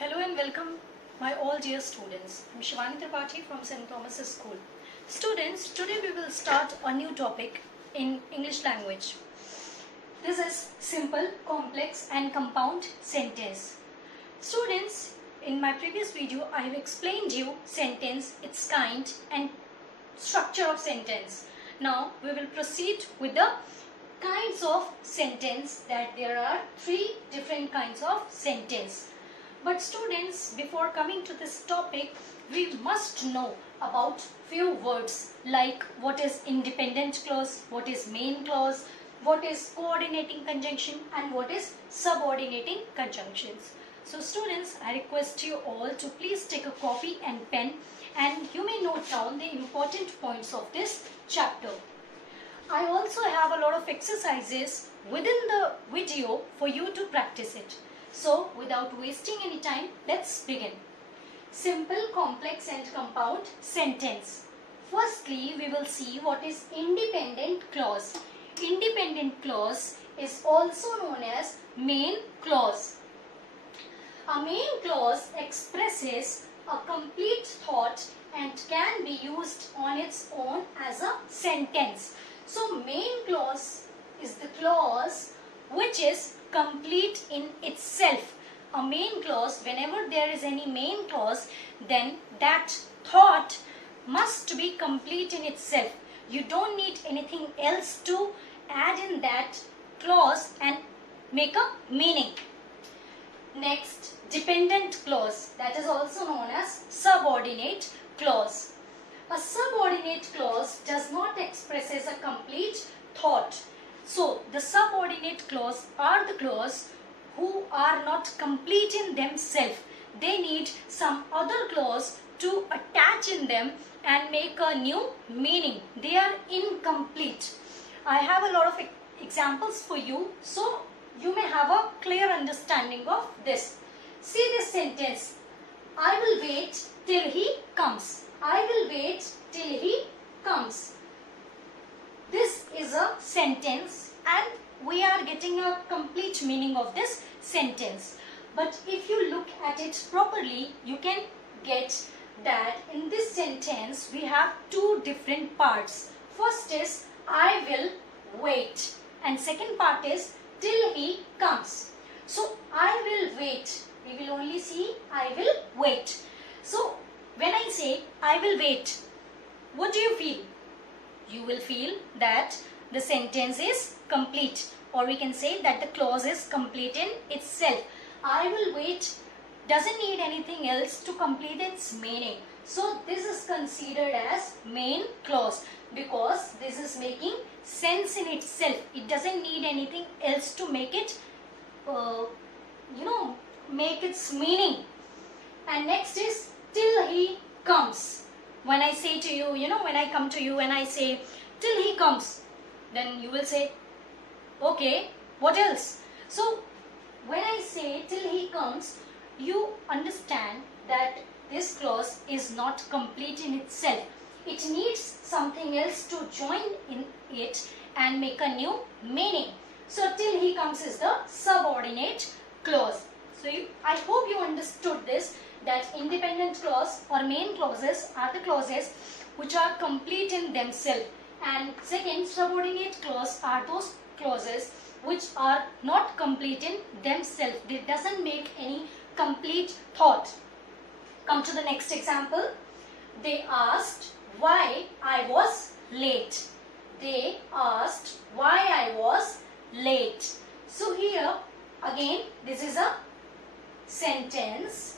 Hello and welcome my all dear students. I am Shivani Tripathi from St. Thomas's School. Students, today we will start a new topic in English language. This is simple, complex and compound sentence. Students, in my previous video I have explained you sentence, its kind and structure of sentence. Now we will proceed with the kinds of sentence, that there are 3 different kinds of sentence. But students, before coming to this topic, we must know about few words like what is independent clause, what is main clause, what is coordinating conjunction and what is subordinating conjunctions. So students, I request you all to please take a copy and pen and you may note down the important points of this chapter. I also have a lot of exercises within the video for you to practice it. So, without wasting any time, let's begin. Simple, complex and compound sentence. Firstly, we will see what is independent clause. Independent clause is also known as main clause. A main clause expresses a complete thought and can be used on its own as a sentence. So, main clause is the clause which is complete in itself. A main clause, whenever there is any main clause, then that thought must be complete in itself. You don't need anything else to add in that clause and make a meaning. Next, dependent clause, that is also known as subordinate clause. A subordinate clause does not express a complete thought. So, the subordinate clause are the clause who are not complete in themselves. They need some other clause to attach in them and make a new meaning. They are incomplete. I have a lot of examples for you, so you may have a clear understanding of this. See this sentence. I will wait till he comes. I will wait till he comes. This is a sentence and we are getting a complete meaning of this sentence. But if you look at it properly, you can get that in this sentence we have 2 different parts. First is I will wait and second part is till he comes. So I will wait. We will only see I will wait. So when I say I will wait, what do you feel? You will feel that the sentence is complete, or we can say that the clause is complete in itself. I will wait doesn't need anything else to complete its meaning. So this is considered as main clause because this is making sense in itself. It doesn't need anything else to make it, make its meaning. And next is till he comes. When I say to you, when I come to you and I say till he comes, then you will say, okay, what else? So when I say till he comes, you understand that this clause is not complete in itself. It needs something else to join in it and make a new meaning. So till he comes is the subordinate clause. So I hope you understood this, that independent clause or main clauses are the clauses which are complete in themselves, and second, subordinate clause are those clauses which are not complete in themselves. It doesn't make any complete thought. Come to the next example. They asked why I was late. They asked why I was late. So here again this is a sentence.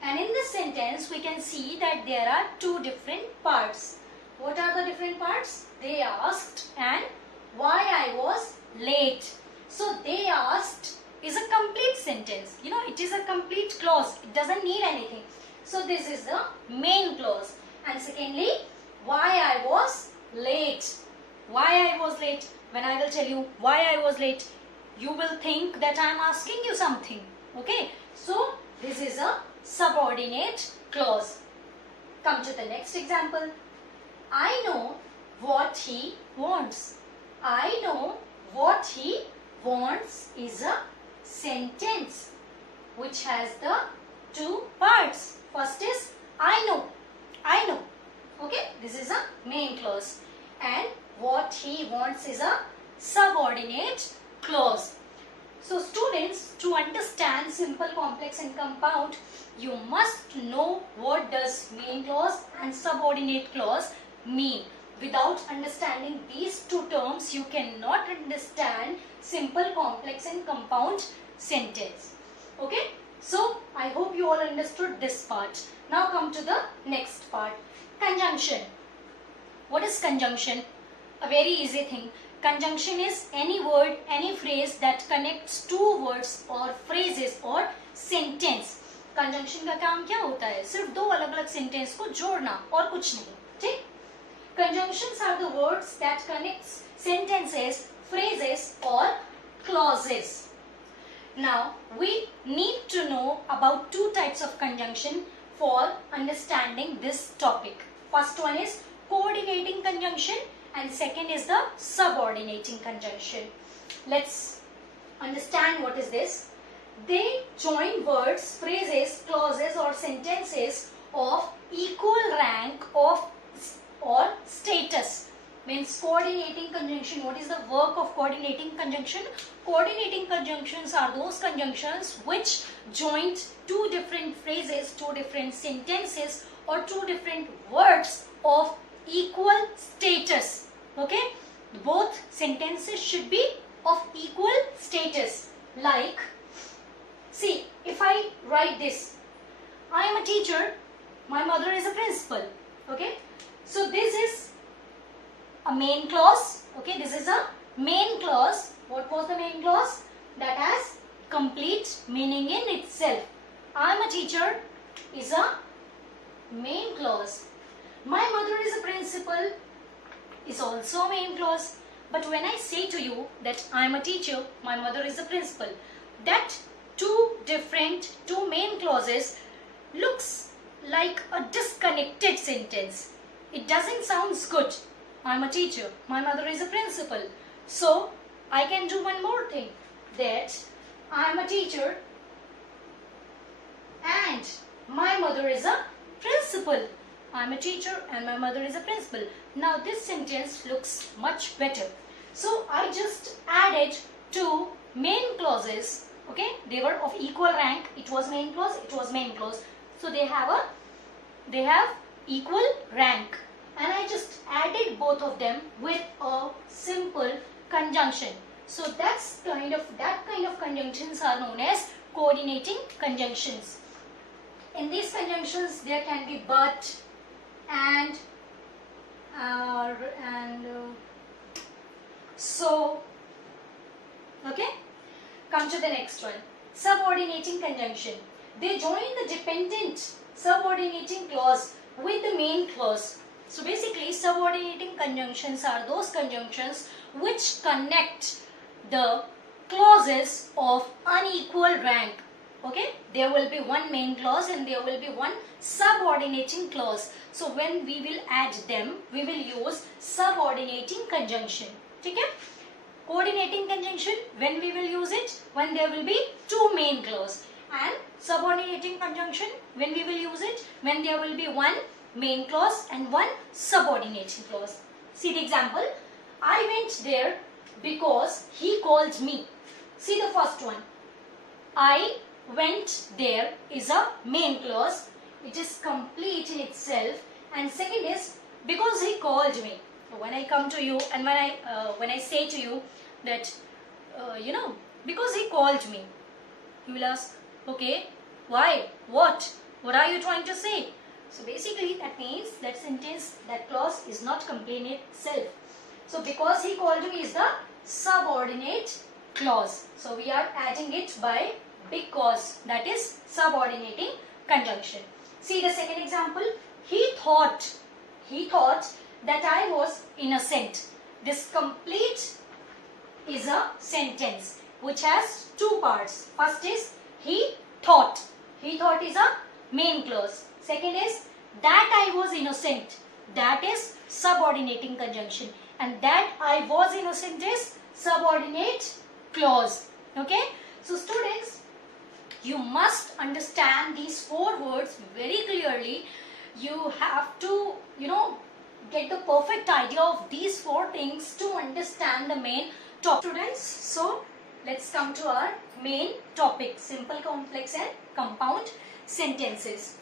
And in this sentence, we can see that there are 2 different parts. What are the different parts? They asked and why I was late. So, they asked is a complete sentence. It is a complete clause. It doesn't need anything. So, this is the main clause. And secondly, why I was late. Why I was late. When I will tell you why I was late, you will think that I am asking you something. Okay. So, this is a subordinate clause. Come to the next example. I know what he wants. I know what he wants is a sentence which has the two parts. First is I know. I know. Okay, this is a main clause. And what he wants is a subordinate clause. So students, to understand simple, complex and compound, you must know what does main clause and subordinate clause mean. Without understanding these two terms, you cannot understand simple, complex and compound sentence. Okay, so I hope you all understood this part. Now come to the next part, conjunction. What is conjunction? A very easy thing. Conjunction is any word, any phrase that connects two words or phrases or sentence. Conjunction का काम क्या होता है? सिर्फ दो अलग-अलग sentence को जोड़ना और कुछ नहीं, ठीक? Conjunctions are the words that connects sentences, phrases or clauses. Now we need to know about two types of conjunction for understanding this topic. First one is coordinating conjunction and second is the subordinating conjunction. Let's understand what is this. They join words, phrases, clauses or sentences of equal rank of or status. Means coordinating conjunction. What is the work of coordinating conjunction? Coordinating conjunctions are those conjunctions which join two different phrases, two different sentences or two different words of equal status. Okay, both sentences should be of equal status. Like, see, if I write this, I am a teacher, my mother is a principal. Okay, so this is a main clause. Okay, this is a main clause. What was the main clause? That has complete meaning in itself. I am a teacher is a main clause. My mother is a principal is also a main clause. But when I say to you that I am a teacher, my mother is a principal, that two main clauses looks like a disconnected sentence. It doesn't sound good. I am a teacher, my mother is a principal. So I can do one more thing, that I am a teacher and my mother is a principal. I am a teacher and my mother is a principal. Now this sentence looks much better. So I just added two main clauses. Okay, they were of equal rank. It was main clause, it was main clause. So they have equal rank. And I just added both of them with a simple conjunction. So that kind of conjunctions are known as coordinating conjunctions. In these conjunctions, there can be but, and so. Okay, come to the next one, subordinating conjunction. They join the dependent subordinating clause with the main clause. So basically, subordinating conjunctions are those conjunctions which connect the clauses of unequal rank. Okay, there will be one main clause and there will be one subordinating clause. So when we will add them, we will use subordinating conjunction. Okay? Coordinating conjunction, when we will use it? When there will be two main clause. And subordinating conjunction, when we will use it? When there will be one main clause and one subordinating clause. See the example. I went there because he called me. See the first one. I went there is a main clause. It is complete in itself. And second is because he called me. So when I come to you and when I say to you that because he called me, you will ask, okay, why, what are you trying to say? So basically that means that sentence, that clause is not complete in itself. So because he called me is the subordinate clause. So we are adding it by because, that is subordinating conjunction. See the second example. He thought that I was innocent. This complete is a sentence which has two parts. First is he thought. He thought is a main clause. Second is that I was innocent. That is subordinating conjunction. And that I was innocent is subordinate clause. Okay. So students, You must understand these 4 words very clearly. You have to, get the perfect idea of these 4 things to understand the main topic. Students, so let's come to our main topic, simple, complex and compound sentences.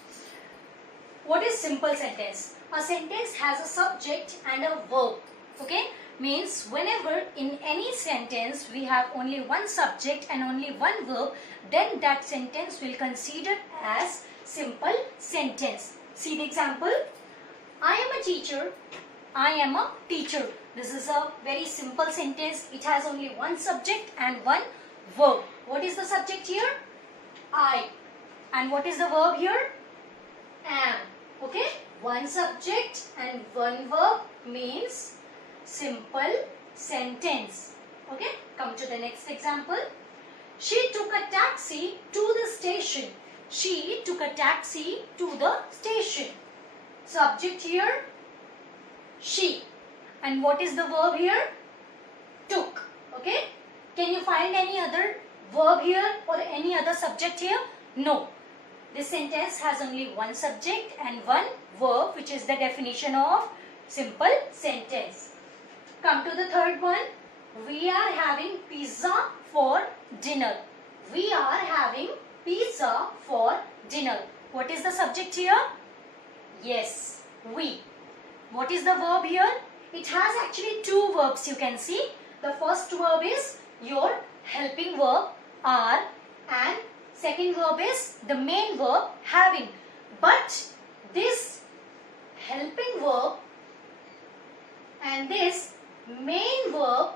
What is simple sentence? A sentence has a subject and a verb. Okay? Means whenever in any sentence we have only one subject and only one verb, then that sentence will consider as simple sentence. See the example. I am a teacher. I am a teacher. This is a very simple sentence. It has only one subject and one verb. What is the subject here? I. And what is the verb here? Am. Okay? One subject and one verb means simple sentence. Okay? Come to the next example. She took a taxi to the station. She took a taxi to the station. Subject here, she. And what is the verb here? Took. Okay? Can you find any other verb here or any other subject here? No. This sentence has only one subject and one verb, which is the definition of simple sentence. Come to the third one. We are having pizza for dinner. We are having pizza for dinner. What is the subject here? Yes, we. What is the verb here? It has actually 2 verbs, you can see. The first verb is your helping verb, are, and second verb is the main verb, having. But this helping verb and this main verb,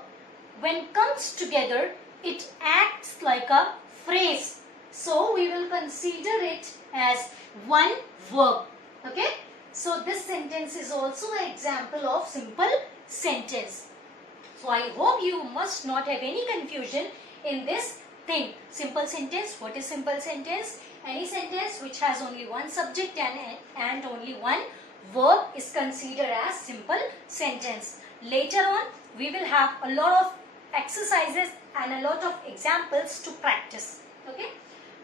when comes together, it acts like a phrase. So we will consider it as one verb. Okay? So this sentence is also an example of simple sentence. So I hope you must not have any confusion in this thing. Simple sentence. What is simple sentence? Any sentence which has only one subject and only one verb is considered as simple sentence. Later on, we will have a lot of exercises and a lot of examples to practice. Okay?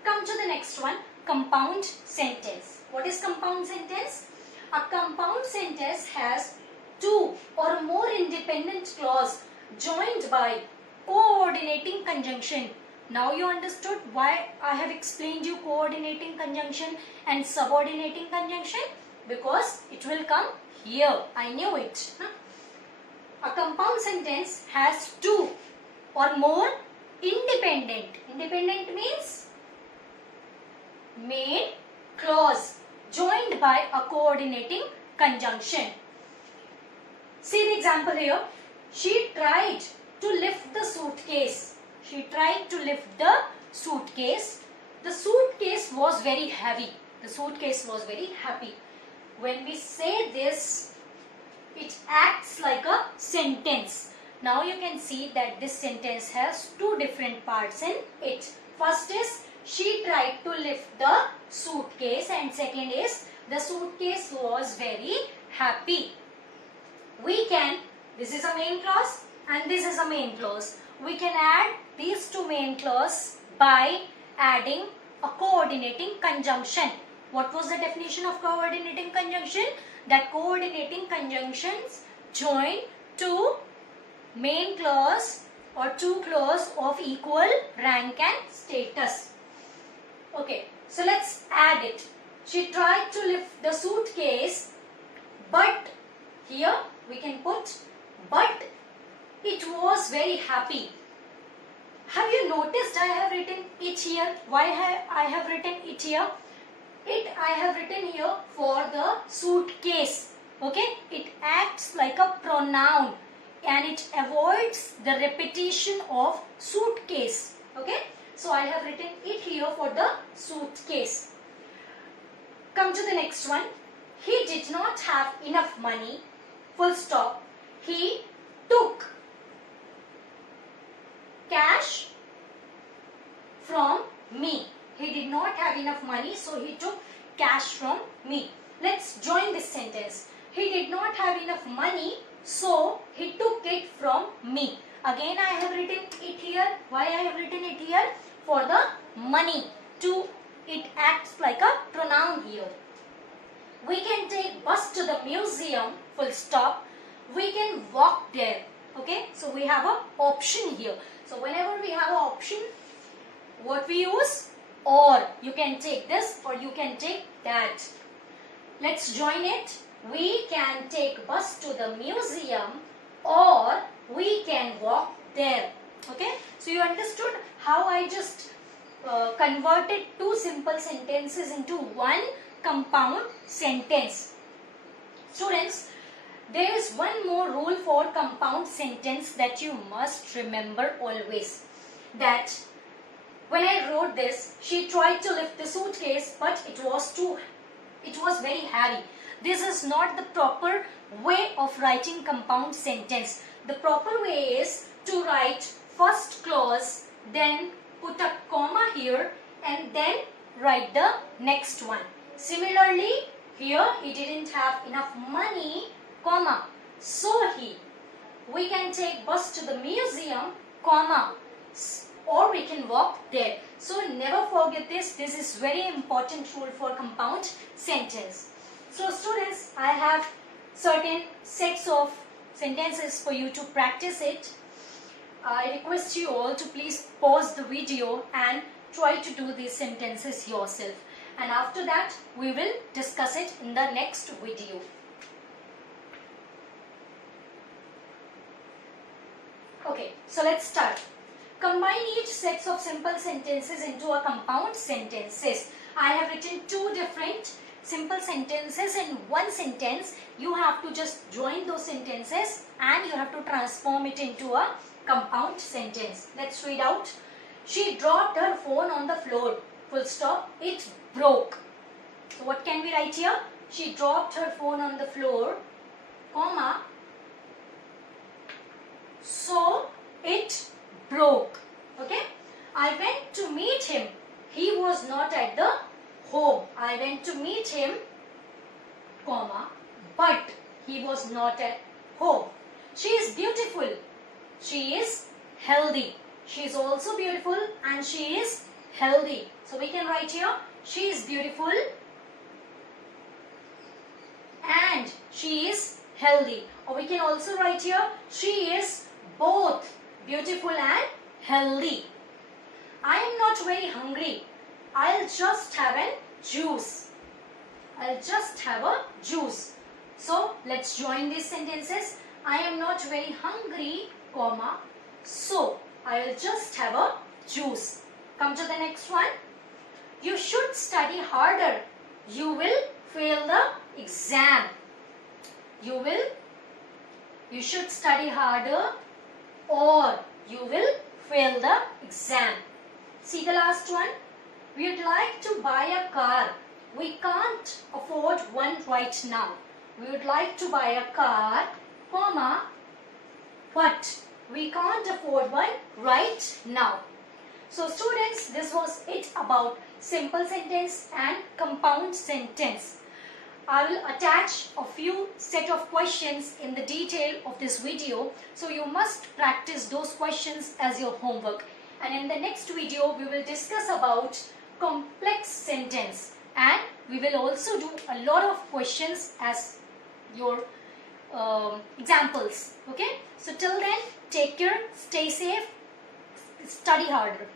Come to the next one, compound sentence. What is compound sentence? A compound sentence has 2 or more independent clauses joined by coordinating conjunction. Now you understood why I have explained you coordinating conjunction and subordinating conjunction? Because it will come here. I knew it. A compound sentence has 2 or more independent. Independent means main clause joined by a coordinating conjunction. See the example here. She tried to lift the suitcase. She tried to lift the suitcase. The suitcase was very heavy. The suitcase was very heavy. When we say this, it acts like a sentence. Now you can see that this sentence has 2 different parts in it. First is she tried to lift the suitcase and second is the suitcase was very happy. This is a main clause and this is a main clause. We can add these 2 main clauses by adding a coordinating conjunction. What was the definition of coordinating conjunction? That coordinating conjunctions join 2 main clause or 2 clause of equal rank and status. Okay, so let's add it. She tried to lift the suitcase, but here we can put but it was very happy. Have you noticed I have written it here? Why I have written it here? I have written here for the suitcase. Okay, it acts like a pronoun and it avoids the repetition of suitcase. Okay, so I have written it here for the suitcase. Come to the next one. He did not have enough money. Full stop. He took cash from me. He did not have enough money, so he took cash from me. Let's join this sentence. He did not have enough money, so he took it from me. Again I have written it here. Why I have written it here? For the money. it acts like a pronoun here. We can take bus to the museum, full stop. We can walk there. Okay, so we have an option here. So whenever we have an option, what we use? Or. You can take this or you can take that. Let's join it. We can take bus to the museum or we can walk there. Okay, so you understood how I just converted two simple sentences into one compound sentence. Students, there is one more rule for compound sentence that you must remember always. That when I wrote this, she tried to lift the suitcase, but it was very heavy. This is not the proper way of writing compound sentence. The proper way is to write first clause, then put a comma here and then write the next one. Similarly, here he didn't have enough money, comma, so we can take bus to the museum, comma, or we can walk there. So never forget this. This is very important rule for compound sentence. So students, I have certain sets of sentences for you to practice it. I request you all to please pause the video and try to do these sentences yourself. And after that, we will discuss it in the next video. Okay, so let's start. Combine each set of simple sentences into a compound sentences. I have written two different simple sentences in one sentence. You have to just join those sentences and you have to transform it into a compound sentence. Let's read out. She dropped her phone on the floor. Full stop. It broke. So what can we write here? She dropped her phone on the floor, comma, so it broke. Okay. I went to meet him. He was not at the home. I went to meet him, comma, but he was not at home. She is beautiful. She is healthy. She is also beautiful and she is healthy. So we can write here, she is beautiful and she is healthy. Or we can also write here, she is both beautiful and healthy. I am not very hungry. I'll just have a juice. I'll just have a juice. So let's join these sentences. I am not very hungry, comma, so I'll just have a juice. Come to the next one. You should study harder. You will fail the exam. You should study harder or you will fail the exam. See the last one. We'd like to buy a car. We can't afford one right now. We would like to buy a car, comma, but we can't afford one right now. So students, this was it about simple sentence and compound sentence. I will attach a few set of questions in the detail of this video. So you must practice those questions as your homework. And in the next video, we will discuss about complex sentence. And we will also do a lot of questions as your examples. Okay. So till then, take care, stay safe, study harder.